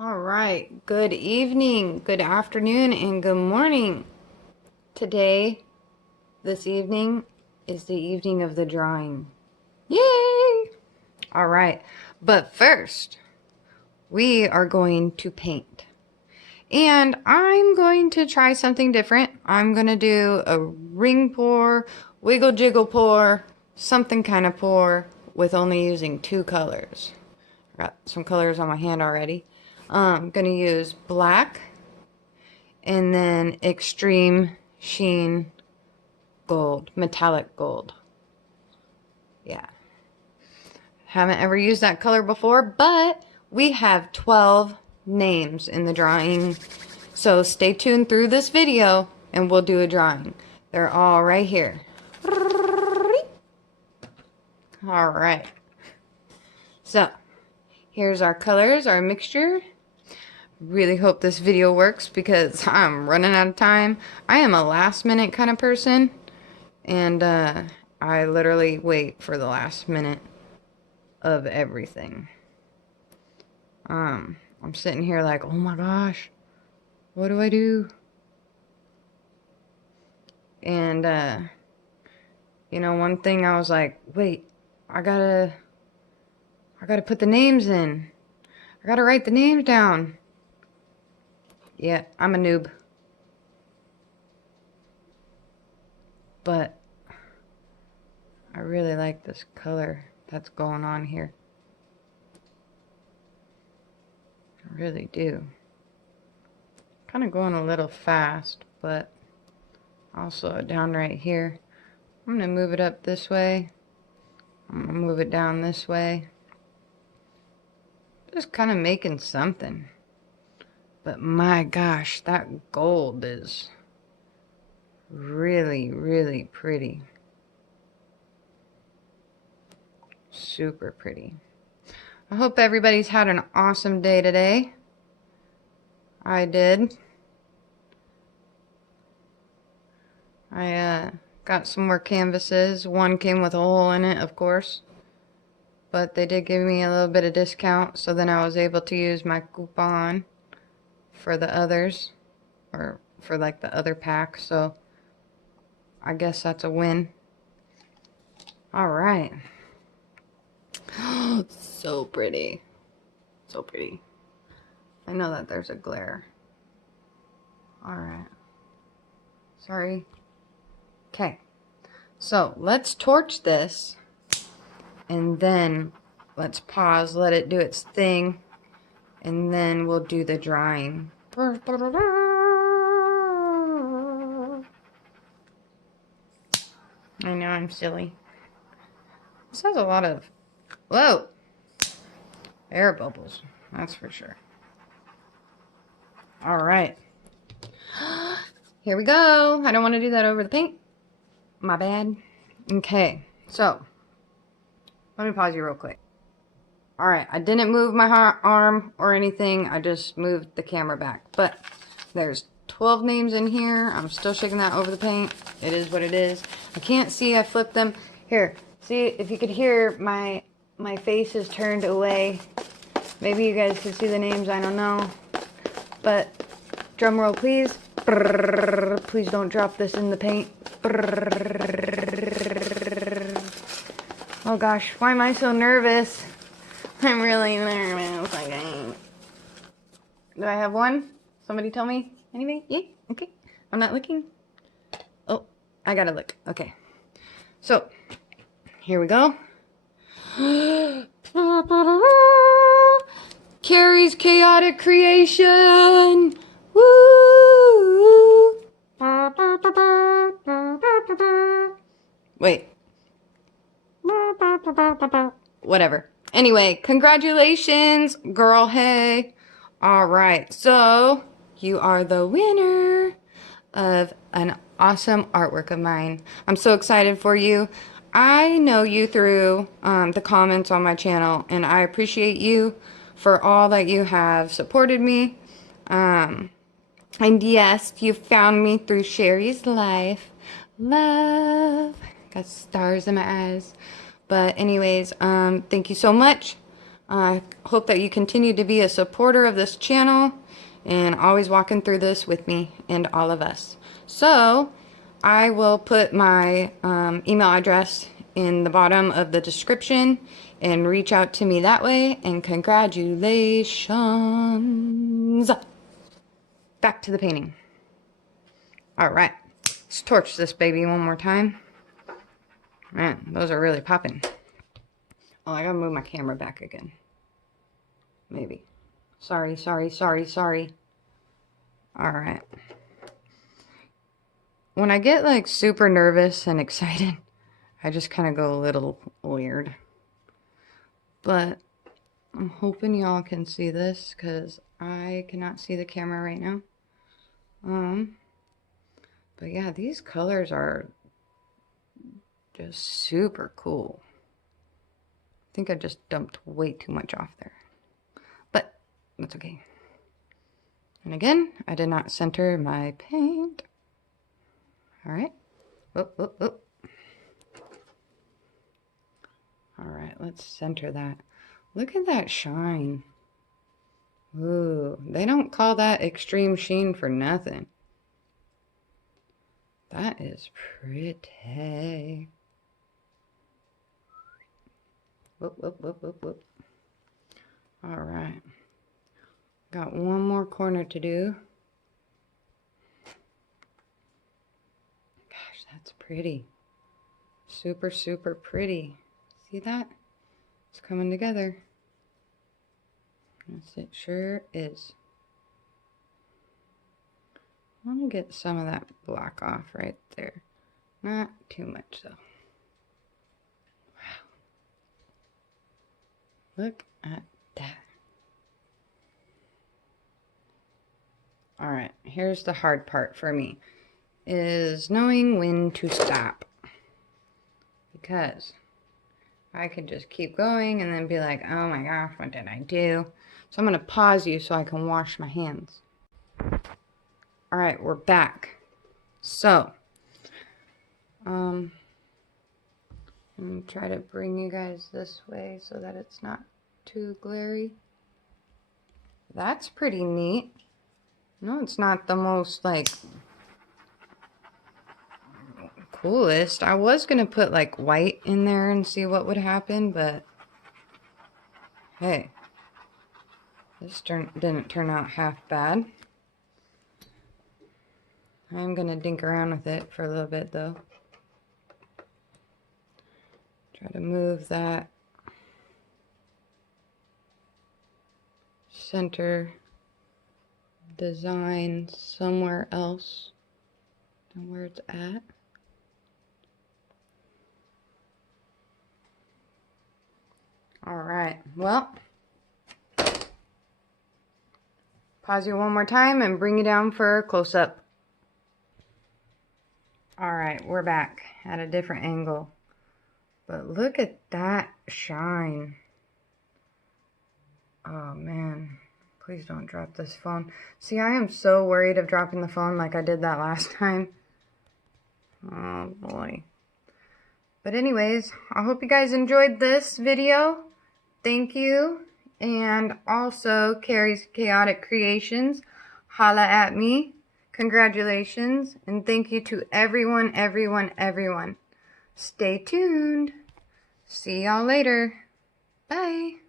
All right, good evening, good afternoon, and good morning. Today, this evening, is the evening of the drawing. Yay! All right, but first, we are going to paint. And I'm going to try something different. I'm going to do a ring pour, wiggle jiggle pour, something kind of pour with only using two colors. I got some colors on my hand already. I'm going to use black and then extreme sheen gold, metallic gold. Yeah. Haven't ever used that color before, but we have 12 names in the drawing. So stay tuned through this video and we'll do a drawing. They're all right here. All right. So here's our colors, our mixture. Really hope this video works because I'm running out of time. I am a last minute kind of person, and I literally wait for the last minute of everything. I'm sitting here like, oh my gosh, what do I do? And you know, one thing I was like, wait, I gotta put the names in. I gotta write the names down. Yeah, I'm a noob. But I really like this color that's going on here. I really do. Kind of going a little fast, but I'll slow it down right here. I'm going to move it up this way. I'm going to move it down this way. Just kind of making something. But my gosh, that gold is really, really pretty. Super pretty. I hope everybody's had an awesome day today. I did. I got some more canvases. One came with a hole in it, of course. But they did give me a little bit of discount, so then I was able to use my coupon for the others, or for like the other pack, so I guess that's a win. All right. So pretty. So pretty. I know that there's a glare. All right. Sorry. Okay. So let's torch this, and then let's pause, let it do its thing, and then we'll do the drawing. I know I'm silly. This has a lot of, whoa, air bubbles, that's for sure. All right. Here we go. I don't want to do that over the paint. My bad. Okay, so let me pause you real quick. All right, I didn't move my arm or anything. I just moved the camera back. But there's 12 names in here. I'm still shaking that over the paint. It is what it is. I can't see. I flipped them. Here, see if you could hear my face is turned away. Maybe you guys could see the names. I don't know. But drum roll, please. Brrr, please don't drop this in the paint. Brrr. Oh gosh, why am I so nervous? I'm really nervous. Okay. Do I have one? Somebody tell me? Anybody? Yeah? Okay. I'm not looking. Oh, I gotta look. Okay. So, here we go. Carrie's Chaotic Creation! Woo! Wait. Whatever. Anyway, congratulations, girl, hey. All right, so you are the winner of an awesome artwork of mine. I'm so excited for you. I know you through the comments on my channel, and I appreciate you for all that you have supported me. And yes, you found me through Sherry's Life. Love. Got stars in my eyes. But anyways, thank you so much I hope that you continue to be a supporter of this channel and always walking through this with me and all of us. So I will put my email address in the bottom of the description and reach out to me that way. And congratulations. Back to the painting. All right, let's torch this baby one more time. Man, those are really popping. Oh, I gotta move my camera back again. Maybe. Sorry. All right. When I get like super nervous and excited, I just kind of go a little weird. But I'm hoping y'all can see this because I cannot see the camera right now. But yeah, these colors are just super cool. I think I just dumped way too much off there. But that's okay. And again, I did not center my paint. All right. Oh. All right, let's center that. Look at that shine. Ooh, they don't call that extreme sheen for nothing. That is pretty. Whoop. All right. Got one more corner to do. Gosh, that's pretty. Super pretty. See that? It's coming together. Yes, it sure is. I want to get some of that black off right there. Not too much though. Wow. Look at that. Alright, here's the hard part for me. Is knowing when to stop. Because I could just keep going and then be like, oh my gosh, what did I do? So I'm going to pause you so I can wash my hands. Alright, we're back. So, let me try to bring you guys this way so that it's not too glary. That's pretty neat. No, it's not the most, like, coolest. I was going to put, like, white in there and see what would happen, but hey, this didn't turn out half bad. I'm going to dink around with it for a little bit, though. Try to move that center design somewhere else than where it's at. All right, well, pause you one more time and bring you down for a close-up. All right, we're back at a different angle. But look at that shine. Oh man, please don't drop this phone. See, I am so worried of dropping the phone like I did that last time. Oh boy. But anyways, I hope you guys enjoyed this video. Thank you. And also, Carrie's Chaotic Creations. Holla at me. Congratulations. And thank you to everyone. Stay tuned. See y'all later. Bye.